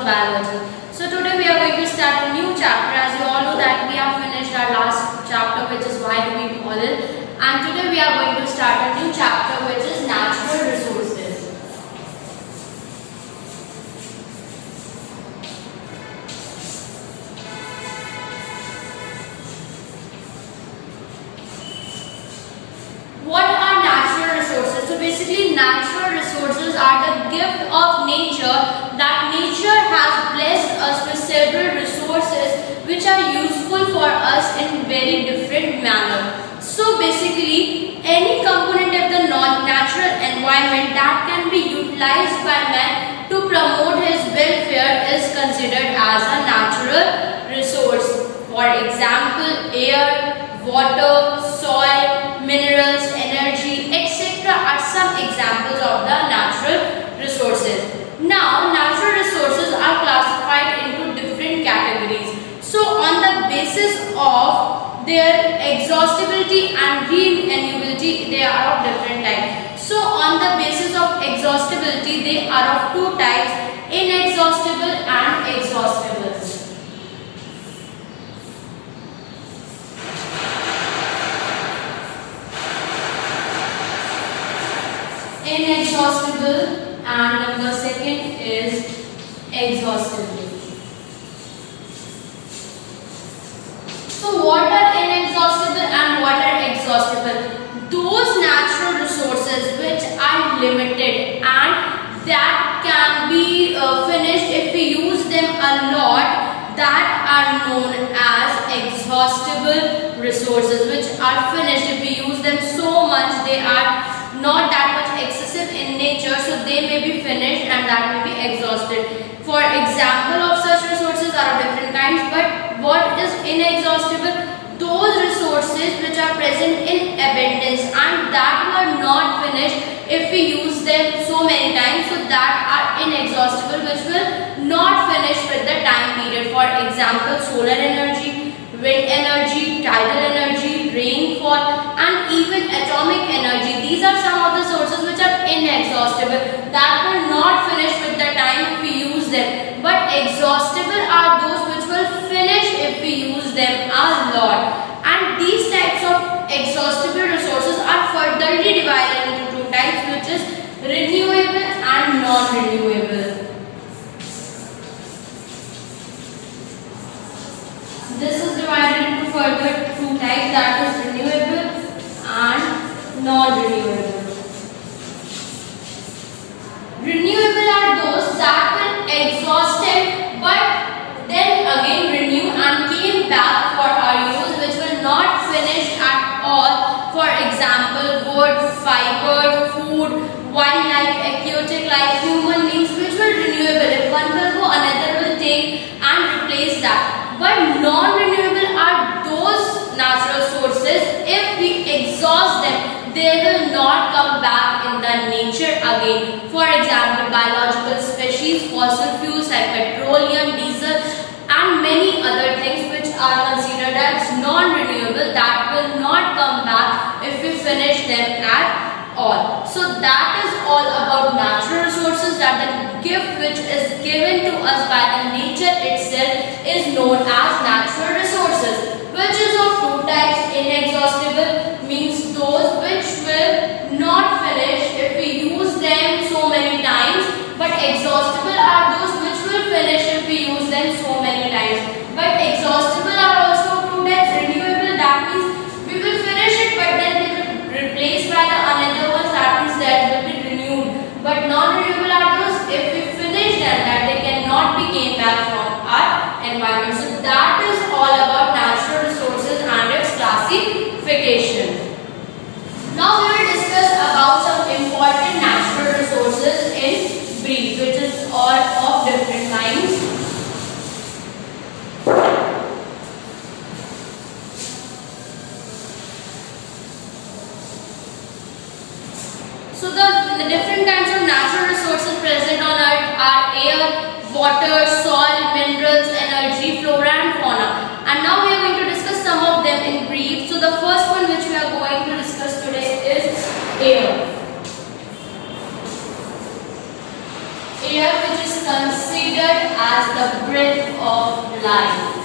of biology. So today we are going to start a new chapter. As you all know that we have finished our last chapter, which is why do we pollen, and today we are going to start a new chapter which is natural resources. What are natural resources? So basically natural resources are the gift of nature that nature has blessed us with several resources which are useful for us in very different manner. So basically any component of the natural environment that can be utilized by man to promote his welfare is considered as a natural resource. For example, air, water, soil, minerals, energy, etc. are some examples of the natural resources. Now, natural resources are classified into different categories. So, on the basis of their exhaustibility and renewability, they are of different types. So, on the basis of exhaustibility, they are of two types: inexhaustible and exhaustible. Inexhaustible, and number second is exhaustible. So what are inexhaustible and what are exhaustible? Those natural resources which are limited and that can be finished if we use them a lot, that are known as exhaustible resources, which are finished if we use them so much, they are not that much excessive in nature, so they may be finished and that may be exhausted. For example of such resources are of different kinds, but what is inexhaustible? Those resources which are present in abundance and that were not finished if we use them so many times, so that are inexhaustible, which will not finish with the time period. For example, solar energy, wind energy, tidal energy, rainfall, and even atomic energy. These are some of the sources which are inexhaustible, that will not finish with the time if we use them. But exhaustible are those which will finish if we use them a lot. And these types of exhaustible resources are furtherly divided into two types, which is renewable and non-renewable. This is divided into further two types, that is renewable and non-renewable. Renewable are those that will exhausted but then again renew and came back for our use, which will not finish at all. For example, wood, fiber, food, wildlife, aquatic life, human beings, which will renewable. If one will go, another will take and replace that. But non-renewable are those natural sources, if we exhaust them, they will not come back in the nature again. For example, biological species, fossil fuels like petroleum, diesel, and many other things which are considered as non-renewable, that will not come back if we finish them at all. So that is all about natural resources, that the gift which is given to us by the nature itself is known as natural resources, which is of two types. Inexhaustible means those which will not finish if we use them so many times, but exhaustible are those which will finish if we use them so many times. But exhaustible are also two types. Renewable, that means we will finish it but then they will replace by the another ones, that means that will be renewed. But non-renewable are those if we finish them that they cannot be came back from our environment. So that is all about natural resources and its classification. Now we will discuss about some important natural resources in brief, which is all of different kinds. So the different kinds of natural resources present on Earth are air, water, soil, minerals, energy, flora and fauna. And now we are going to discuss some of them in brief. So the first one which we are going to discuss today is air. Air, which is considered as life.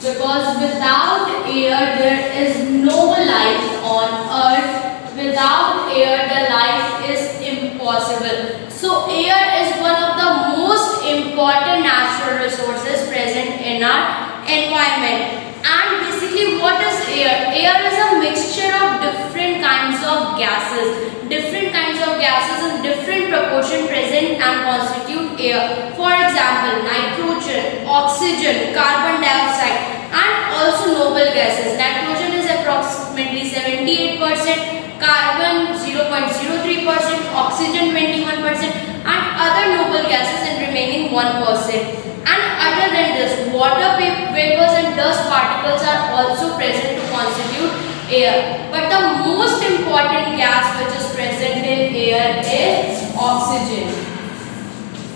Because without air there is no life on earth. Without air the life is impossible. So air is one of the most important natural resources present in our environment. And basically what is air? Air is a mixture of different kinds of gases. Different kinds of gases in different proportion present and constitute air. For example, nitrogen, oxygen, carbon dioxide and also noble gases. Nitrogen is approximately 78%, carbon 0.03%, oxygen 21% and other noble gases in remaining 1%. And other than this, water vapors and dust particles are also present to constitute air. But the most important gas which is present in air is oxygen.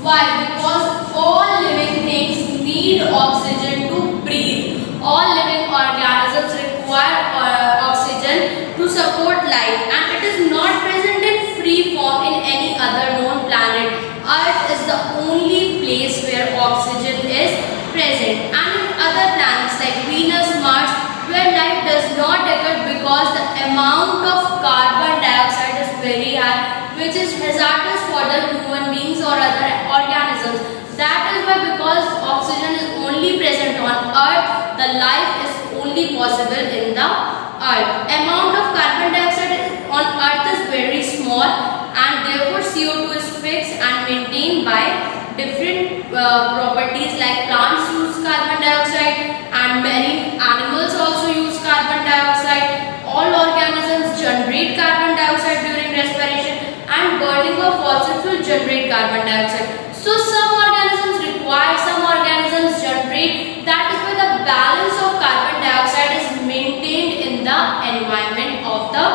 Why? Because all living things need oxygen to breathe. All living organisms require oxygen to support life, and it is not present in free form in any other known planet. Earth is the only place where oxygen is present, and in other planets like Venus, Mars, where life does not occur because the amount of carbon dioxide is very high, which is hazardous for the human beings or other organisms. That is why, because oxygen is only present on Earth, the life is only possible in the Earth. Amount of carbon dioxide on Earth is very small, and therefore CO2 is fixed and maintained by different properties like plants use carbon dioxide and marine animals also use carbon dioxide. All organisms generate carbon dioxide during respiration, and burning of fossil fuel generate carbon dioxide. So some organisms require, some organisms generate. That is why the balance of carbon dioxide is maintained in the environment of the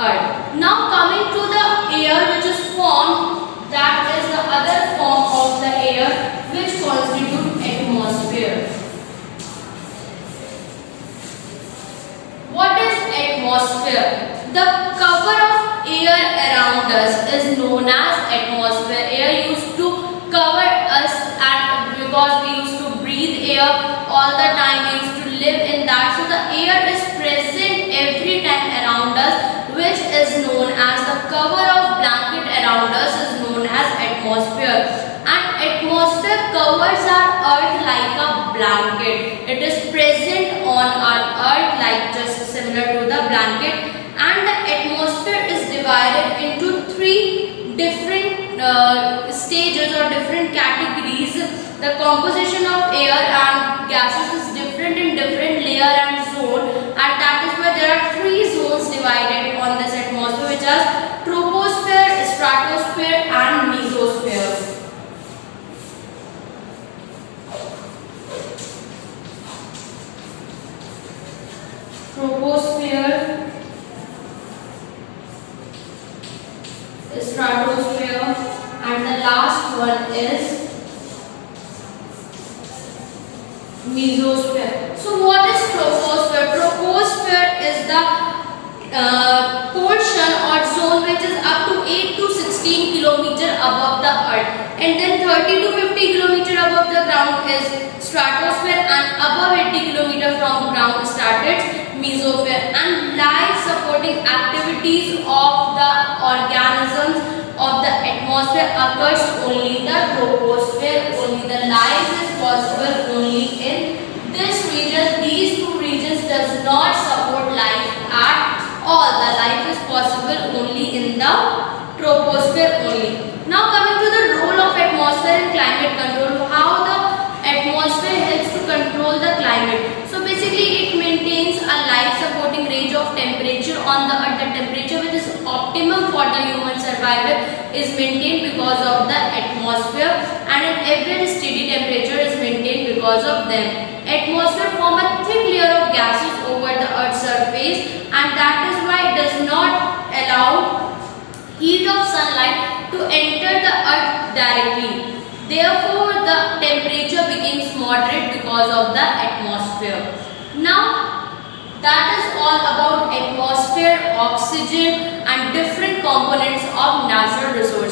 Earth. Now coming to the air which is formed, that is the other form of the air which constitute atmosphere. What is atmosphere? The cover of air around us is known as atmosphere. Air used to cover us, and because we used to breathe air all the time, we used to live in that. So the air is present every time around us, which is known as the cover of blanket around us is known as atmosphere. And atmosphere covers our earth like a blanket. It is present on our earth like just similar to the blanket. And the atmosphere is divided into three different stages or different categories. The composition of air and gases is different in different layer and zone, and that is why there are three zones divided on this atmosphere, which are troposphere, stratosphere and mesosphere. Troposphere, stratosphere, and the last one is mesosphere. So what is troposphere? Troposphere is the portion or zone which is up to 8 to 16 kilometer above the earth, and then 30 to 50 kilometer above the ground is stratosphere, and above 80 kilometer from ground started mesosphere. And life supporting activities of the organisms of the atmosphere occurs only in the troposphere. Only the life is possible only in this region. These two regions does not support life at all. The life is possible only in the troposphere only. Now coming to the role of atmosphere in climate control, how the atmosphere helps to control the climate. So basically it maintains a life supporting range of temperature on the earth. The temperature which is optimum for the human survival is maintained because of the atmosphere, and an average steady temperature is maintained because of them. Atmosphere form a thick layer of gases over the earth's surface, and that is why it does not allow heat of sunlight to enter the earth directly. Therefore the temperature becomes moderate because of the atmosphere. Now that is all about atmosphere, oxygen and different components of natural resources.